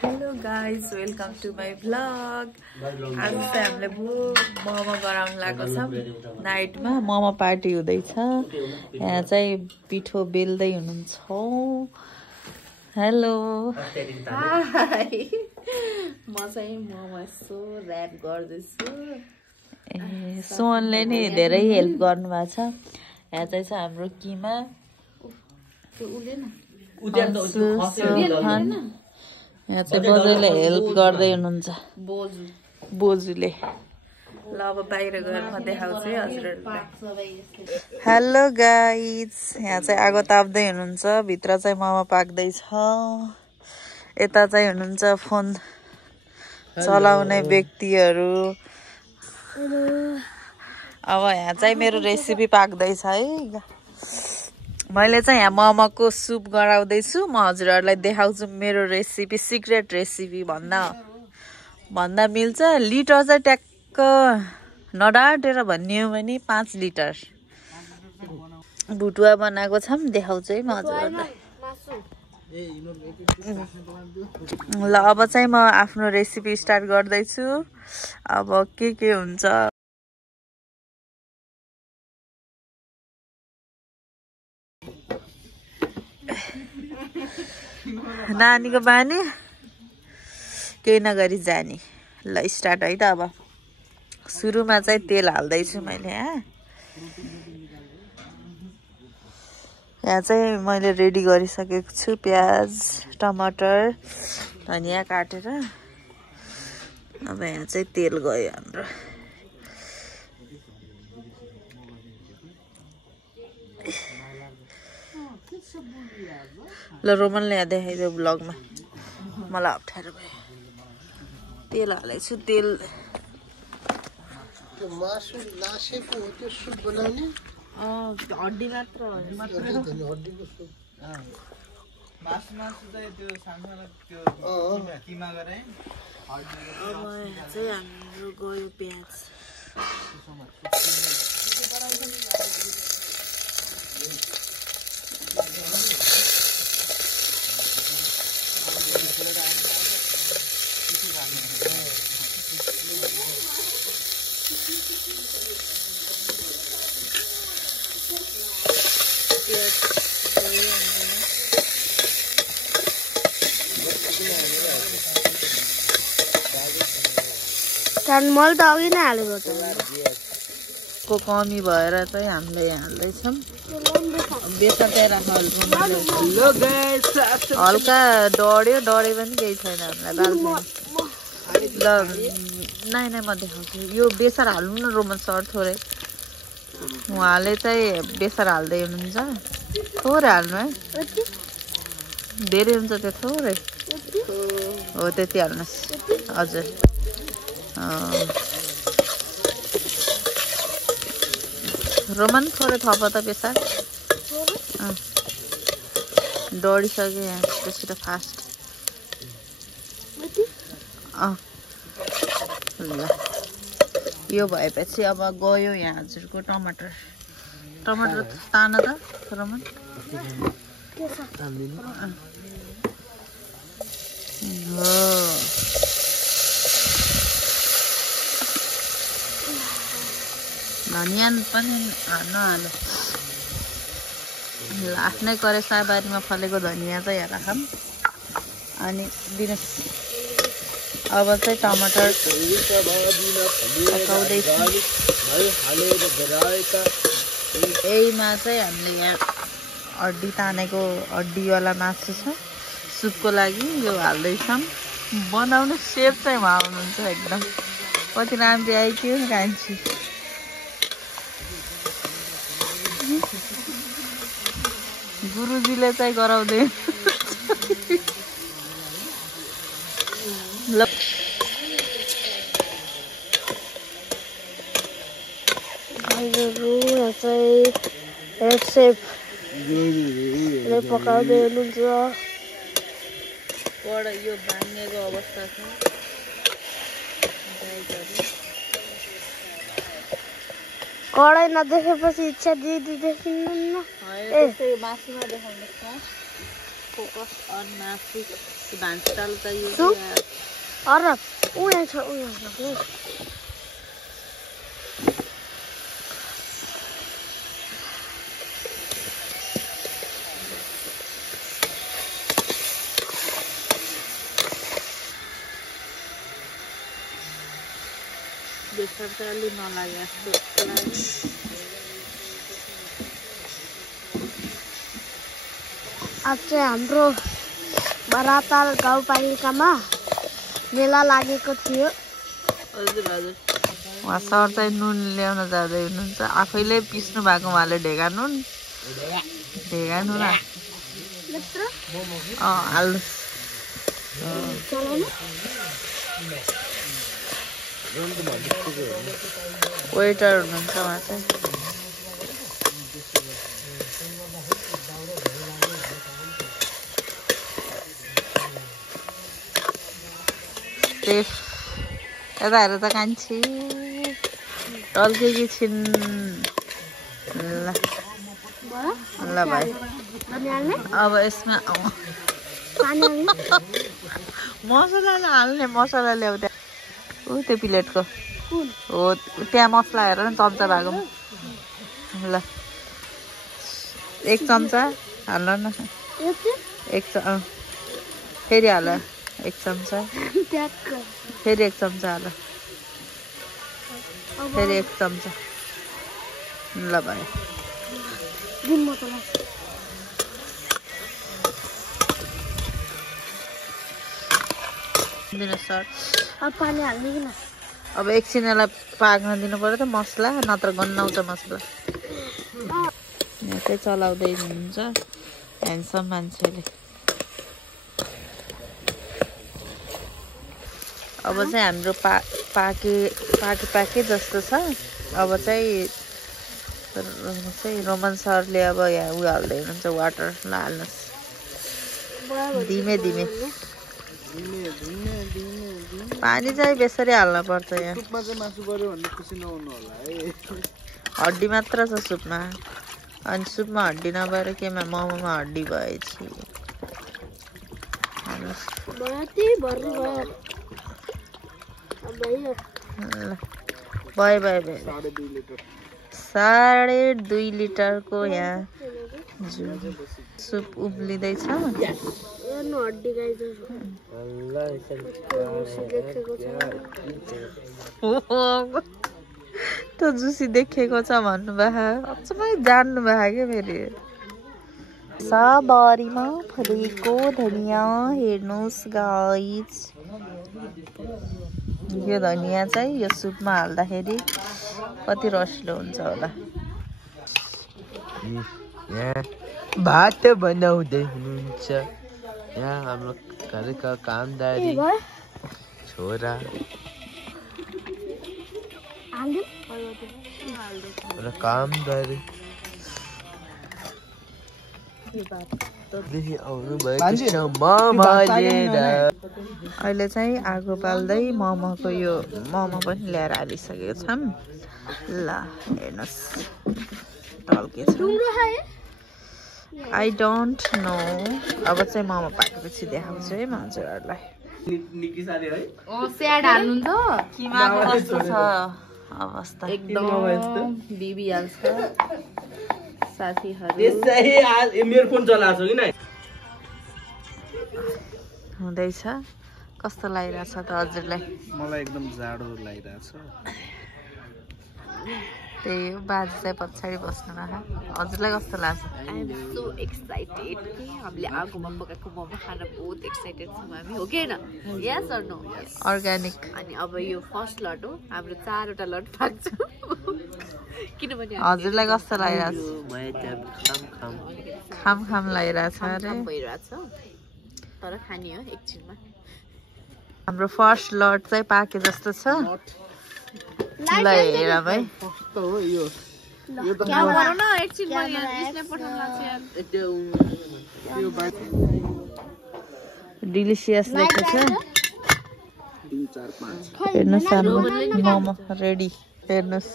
Hello guys, welcome to my vlog. आज चाहिँ हामीले मोमो गराउन लागेको छौं। नाइटमा मोमो पार्टी हुँदैछ। यहाँ चाहिँ पिठो बेल्दै हुनुहुन्छ। हेलो हाय, म चाहिँ मोमो यसो र्याप गर्दैछु। सोनले नि धेरै हेल्प गर्नु भएको छ। यहाँ चाहिँ छ हाम्रो किमा, यहाँ चाहिँ बजैले हेल्प गर्दै हुनुहुन्छ बोजूले। ल अब बाहिर गएर म देखाउँछु हजुरहरुलाई। हेलो गाइज, यहाँ चाहिँ आगो ताप्दै हुनुहुन्छ, भित्र चाहिँ मोमो पाक्दै छ। यता चाहिँ हुनुहुन्छ फोन चलाउने व्यक्तिहरु। अब यहाँ चाहिँ मेरो रेसिपी पाक्दैछ है। मैले चाहिँ यहाँ मोमोको सुप गराउँदै छु। म हजुरहरुलाई देखाउँछु मेरो रेसिपी, सिक्रेट रेसिपी भन्दा मिल्छ। लिटर चाहिँ ट्याक्क नडाटेर भन्ने हो भने 5 लिटर भुटुवा बनाएको छ। देखाउँछु है म हजुरहरुलाई। ल अब चाहिँ म आफ्नो रेसिपी स्टार्ट गर्दै छु। अब के हुन्छ नानीको बानी केही नगरी जानी। ल स्टार्ट है त। अब सुरुमा चाहिँ तेल हाल्दै छु मैले। यहाँ चाहिँ मैले रेडी गरिसकेको छु प्याज, टमाटर, धनिया काटेर। अब यहाँ चाहिँ तेल गयो हाम्रो। ल रोमनले यहाँ देखाइदियो ब्लगमा, मलाई अप्ठ्यारो भयो। तेल हालेछु। तेल मासु लासेको हो त्यो सुप बनाउने? हड्डी मात्र हो। हड्डीको सुप। मासु चाहिँ त्यो सानो त्यो किमा गरे। अब यहाँ चाहिँ हाम्रो गयो प्याज। मल त अघि नै हालेको छ। को कमी भएर चाहिँ हामीले यहाँ हाल्दैछौँ। बेसार चाहिँ राख्नु हल्का डढ्यो पनि केही छैन हामीलाई। ल नै म देखाउँछु। यो बेसार हाल्नु न रोमन सर थोरै। उहाँले चाहिँ बेसार हाल्दै हुनुहुन्छ। थोरै हाल्नु है, धेरै हुन्छ त्यो थोरै हो, त्यति हाल्नुहोस् हजुर। रोमन थोरै थप त बेसार। डढिसक्यो यहाँ त्यसरी फास्ट। ल यो भएपछि अब गयो यहाँ हजुरको टमाटर। टमाटर तान त रोमन। धनिया पनि नहाल्नु। ल आफ्नै करेसाबारीमा फलेको धनिया चाहिँ यहाँ राखौँ। अनि दिनुहोस्। अब चाहिँ टमाटर पकाउँदैछु। यहीमा चाहिँ हामीले यहाँ हड्डी तानेको हड्डीवाला मासु छ सुपको लागि, यो हाल्दैछौँ। बनाउने सेप चाहिँ उहाँ हुनुहुन्छ एकदम। कति राम्री आइदियो नि कान्छी। गुरुजीले चाहिँ गराउँदै। ल यहाँ चाहिँ हेड सेफले पकाउँदै हुनुहुन्छ। यो भाङ्गेको अवस्था छ। कडाई नदेखेपछि इच्छा दिदी देखिन्न। मासुमा देखाउनुहोस् न। फोकस अन मासु भान्साल त यो अरे उयो छ उयो बेसर चाहिँ अलि नलागे जस्तो लाग्यो आज चाहिँ हाम्रो बराताल गाउँपालिकामा मेला लागेको थियो हजुर हजुर उहाँ सर चाहिँ नुन ल्याउन जाँदै हुनुहुन्छ आफैले पिस्नु भएको उहाँले ढेगा नुन हाल्नुहोस् वेटर हुनुहुन्छ उहाँ चाहिँ यता हेर त कान्छी टल्केकी छिन् ल भाइ अब यसमा मसला हाल्ने मसला ल्याउ त्यहाँ त्यो प्लेटको हो त्यहाँ मसला हेर न चम्चा भएको ल 1 चम्चा हाल्नु न फेरि हाल 1 चम्चा फेरि 1 चम्चा हाल फेरि 1 चम्चा ल भयो पानी हाल्ने कि न अब एकछिन यसलाई पाक्न दिनु पर्यो त मसला नत्र गन्नाउँछ मसला यहाँ चाहिँ चलाउँदै हुनुहुन्छ ह्यान्डसम मान्छेले अब चाहिँ हाम्रो पाके जस्तो छ अब चाहिँ रोमन सरले अब यहाँ उयो हाल्दै हुनुहुन्छ वाटर ल हाल्नुहोस् धीमे धीमे पानी चाहिँ बेसरी हाल्न पर्छ यहाँ हड्डी मात्र छ सुपमा अनि सुपमा हड्डी नभएर केमा मोमोमा हड्डी भएपछि भयो 2.5 लिटरको यहाँ सुप उब्लिँदैछ त जुसी देखेको छ भन्नुभयो अचम्मै जान्नुभयो क्या फेरि साबारीमा फलेको धनिया हेर्नुहोस् गाइज यो धनिया चाहिँ यो सुपमा हाल्दाखेरि कति रसिलो हुन्छ होला यहाँ भात बनाउँदै हुनुहुन्छ यहाँ हाम्रो घरका कामदारी छोरा र कामदारी अहिले चाहिँ आगो बाल्दै मोमोको यो मोमो पनि ल्याएर हालिसकेको छौँ ल हेर्नुहोस् टल्केछ आई डोन्ट नो अब चाहिँ मोमो पाकेपछि देखाउँछु है मान्छेहरूलाई किमाको कस्तो छ अवस्था एकदम बिबिहाल्छ साथीहरू हुँदैछ कस्तो लागिरहेछ त हजुरलाई मलाई एकदम जाडो लागिरहेछ त्यही हो बाजे चाहिँ पछाडि बस्नु रहा हजुरलाई कस्तो लाग्छ आई एम सो एक्साइटेड कि हामीले आगोमा पकाएको मोमो खान बहुत एक्साइटेड छौँ हामी हो कि होइन यस अर नो अर्ग्यानिक अनि अब यो फर्स्ट लट हो हाम्रो 4वटा लट पाक्छ किनभने हजुरलाई कस्तो लागिरहेछ खाम लागिरहेछ अरे भइरहेछ तर खाने हो एकछिनमा हाम्रो फर्स्ट लट चाहिँ पाके जस्तो छ ल हेर भाइ डिलिसियस देख्छ हेर्नुहोस् हाम्रो मोमो रेडी हेर्नुहोस्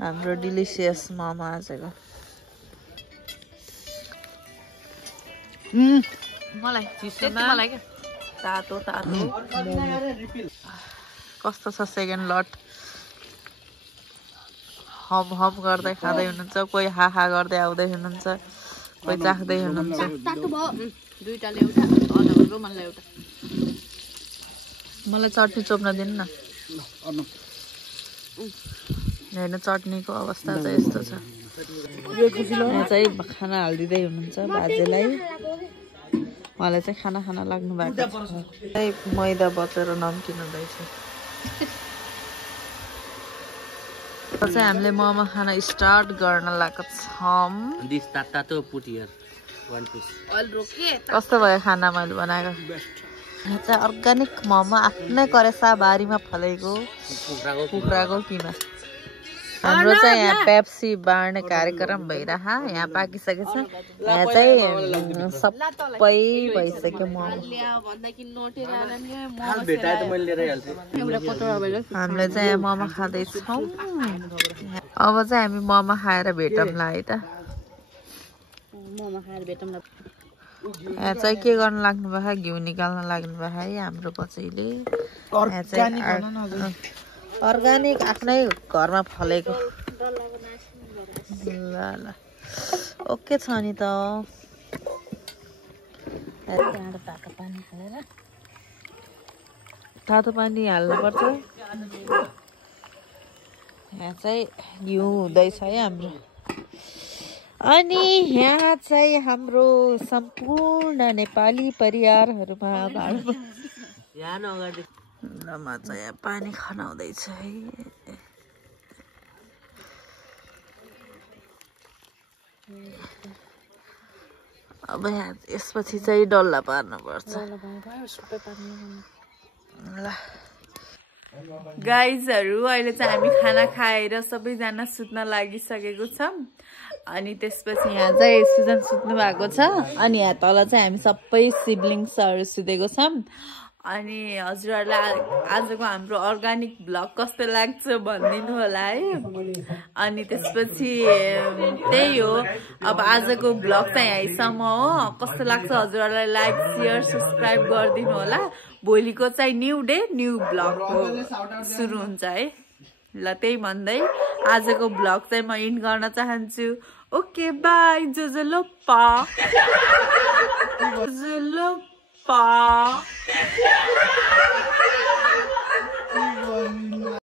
हाम्रो डिलिसियस मोमो आजको मलाई त्यति मलाई क्या तातो तातो कस्तो छ सेकेन्ड लट हम हम गर्दै खाँदै हुनुहुन्छ कोही हा हा गर्दै आउँदै हुनुहुन्छ कोही चाख्दै हुनुहुन्छ दुईटाले एउटा अन्नको मलाई एउटा मलाई चटनी चोप्न दिनु न हेर्नु चटनीको अवस्था चाहिँ यस्तो छ यहाँ चाहिँ खाना हालिदिँदै हुनुहुन्छ बाजेलाई उहाँलाई चाहिँ खाना खाना लाग्नु भएको छ मैदा बचेर नम्किन हुँदैछ चाहिँ हामीले मोमो खाना स्टार्ट गर्न लागेको छौँ कस्तो भयो खाना मैले बनाएको यहाँ चाहिँ अर्ग्यानिक मोमो आफ्नै करेसा बारीमा फलेको कुखुराको किमा हाम्रो चाहिँ यहाँ पेप्सी बाँड्ने कार्यक्रम भइरह यहाँ पाकिसकेको छ यहाँ चाहिँ सबै भइसक्यो मोमो हामीले चाहिँ यहाँ मोमो खाँदैछौँ अब चाहिँ हामी मोमो खाएर भेटौँला है त यहाँ चाहिँ के गर्न लाग्नु भयो घिउ निकाल्न लाग्नु भयो है हाम्रो बच्चैले अर्ग्यानिक आफ्नै घरमा फलेको ल ल ओके छ नि त तातो पानी हाल्नुपर्छ यहाँ चाहिँ घिउ हुँदैछ है हाम्रो अनि यहाँ चाहिँ हाम्रो सम्पूर्ण नेपाली परिवारहरूमा भाँडामा चाहिँ यहाँ पानी खनाउँदैछ है अब यहाँ यसपछि चाहिँ डल्ला पार्नुपर्छ ल गाइजहरू अहिले चाहिँ हामी खाना खाएर सबैजना सुत्न लागिसकेको छौँ अनि त्यसपछि यहाँ चाहिँ सुजन सुत्नु भएको छ अनि यहाँ तल चाहिँ हामी सबै सिब्लिङ्सहरू सुतेको छौँ अनि हजुरहरूलाई आजको हाम्रो अर्ग्यानिक भ्लग कस्तो लाग्छ भनिदिनु होला है अनि त्यसपछि त्यही हो अब आजको भ्लग चाहिँ यहीँसम्म हो कस्तो लाग्छ हजुरहरूलाई लाइक सेयर सब्सक्राइब गरिदिनु होला भोलिको चाहिँ न्यू डे न्यू भ्लग सुरु हुन्छ है ल त्यही भन्दै आजको भ्लग चाहिँ म इन्ड गर्न चाहन्छु ओके बाई जोजोलोपा